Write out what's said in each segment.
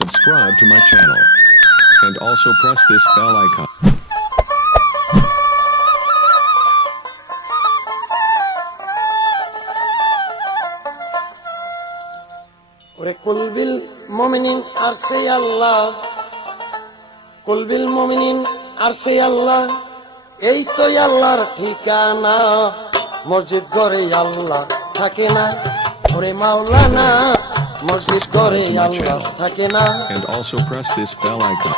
subscribe to my channel, and also press this bell icon. কুল বিল মুমিনিন আরশে আল্লাহ, কুল বিল মুমিনিন আরশে আল্লাহ, এই তো আল্লাহর ঠিকানা। মসজিদ ঘরে আল্লাহ থাকে না, ওরে মাওলানা, মসজিদ ঘরে আল্লাহ থাকে না। And also press this bell icon.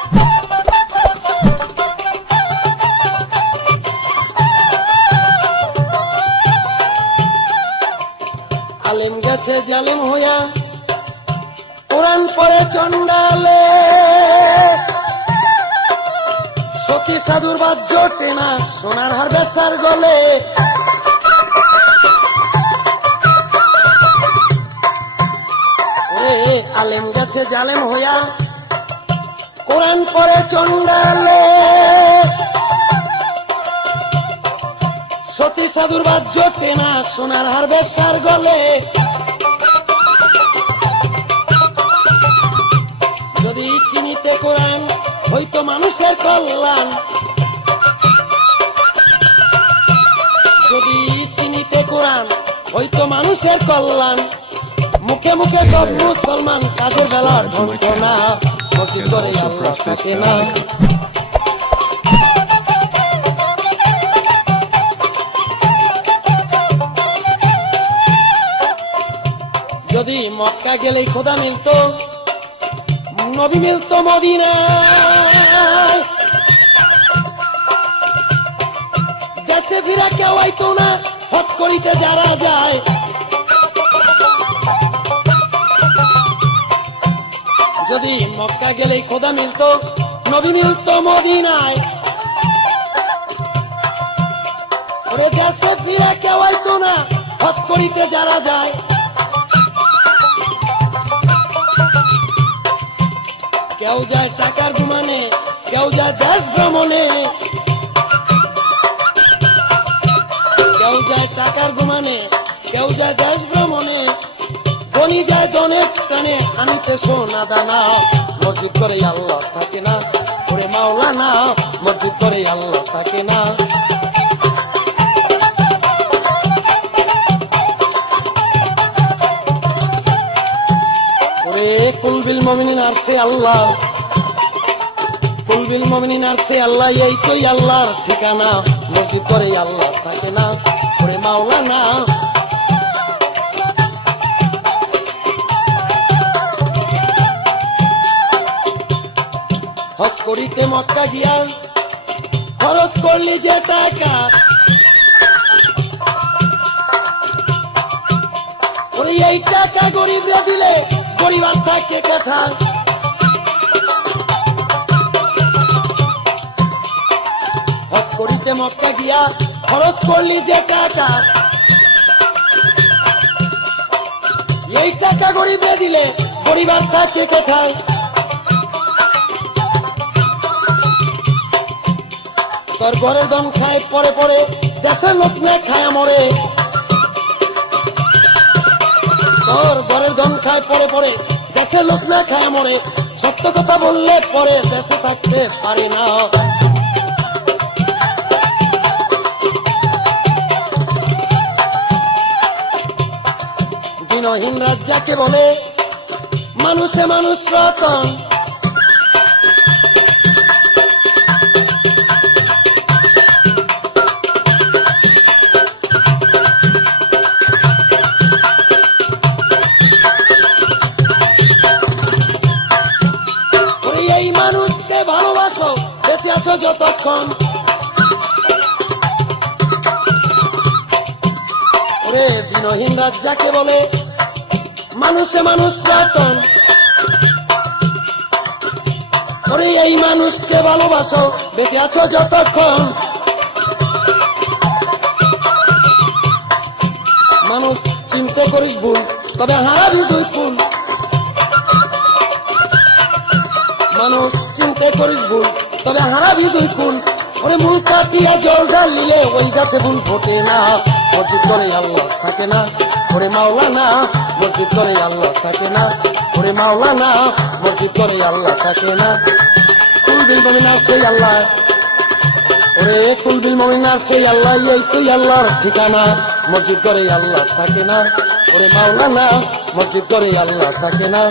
আলিম গেছে জালিম হইয়া, কোরআন পড়ে চন্ডালে, সতী সাধুর বাদ জোটে না, সোনার হার বেচার গলে। আলেম গেছে জালেম হইয়া, কোরআন পড়ে চন্ডালে, সতী সাধুর বাদ জোটে না, সোনার হার বেচার গলে। যদি চিনিতে কোরআন হইতো মানুষের কল্যাণ, যদি চিনিতে কোরআন হইতো মানুষের কল্যাণ, মুখে মুখে সব মুসলমান, কাজের বেলার ঘটনা। মসজিদ করে আল্লাহ থাকে না। যদি মক্কা গেলেই খোদা মিলতো, নবী মিলতো মদিনায়, দেশে ফিরা কেউ আইতো না, হজ করিতে যারা যায়। যদি মক্কা গেলেই খোদা মিলতো, নবী মিলতো মদিনায়, ওরে দেশে ফিরা কেউ আইতো না, হজ করিতে যারা যায়। কেউ যায় টাকার গুমানে, কেউ যায় দেশ ভ্রমণে, কেউ যায় টাকার গুমানে, কেউ যায় দেশ ভ্রমণে, ধনী যায় দনের টানে, আনতে সোনা দানা। মসজিদ করে আল্লাহ থাকে না, ওরে মাওলানা, মসজিদ করে আল্লাহ থাকে না। ওরে কুল বিল মুমিনিন আরশে আল্লাহ, কুল বিল মুমিনিন আরশে আল্লাহ, এই তো আল্লাহর ঠিকানা। মসজিদ করে আল্লাহ থাকে না, ওরে মাওলানা। হজ করিতে মক্কা গিয়া খরচ করলি যে টাকা, ওরে এই টাকা গরিবরা দিলে গরিব আর থাকে কোথায়? হজ করিতে মক্কা গিয়া খরচ করলি যে টাকা, এই টাকা গরিবরা দিলে গরিব আর থাকে কোথায়? তোর ঘরের দম খায় পরে পরে, দেশের লোক না খায় মরে। তোর ঘরের দম খায় পরে পরে, দেশের লোক না খায় মরে। সত্য কথা বললে পরে দেশে থাকতে পারে না। দিনহীন রাত যাকে বলে, মানুষে মানুষ রতন। এই মানুষকে ভালোবাসো, বেঁচে আছো যতক্ষণ। ওরে দিনহীন রাত যাকে বলে, মানুষে মানুষ রতন। ওরে এই মানুষকে ভালোবাসো, বেঁচে আছো যতক্ষণ। মানুষ চিনতে করিস ভুল, তবে হারাবি দুই ফুল। মানুষ চিনতে করিস ভুল, তবে হারাবি দুই কুল। ওরে মূল কাটিয়া জল ঢালিলে ওই গাছে ফুল ফোটে না। মসজিদ করে আল্লাহ থাকে না, ওরে মাওলানা মসজিদ করে আল্লাহ থাকে না, ওরে মাওলানা মসজিদ করে আল্লাহ থাকে না। কুলবিল মমিনার সেই আল্লাহ, ওরে কুলবিল মমিনার সেই আল্লাহ, এই তুই আল্লাহর ঠিকানা। মসজিদ করে আল্লাহ থাকে না, ওরে মাওলানা মসজিদ করে আল্লাহ থাকে না।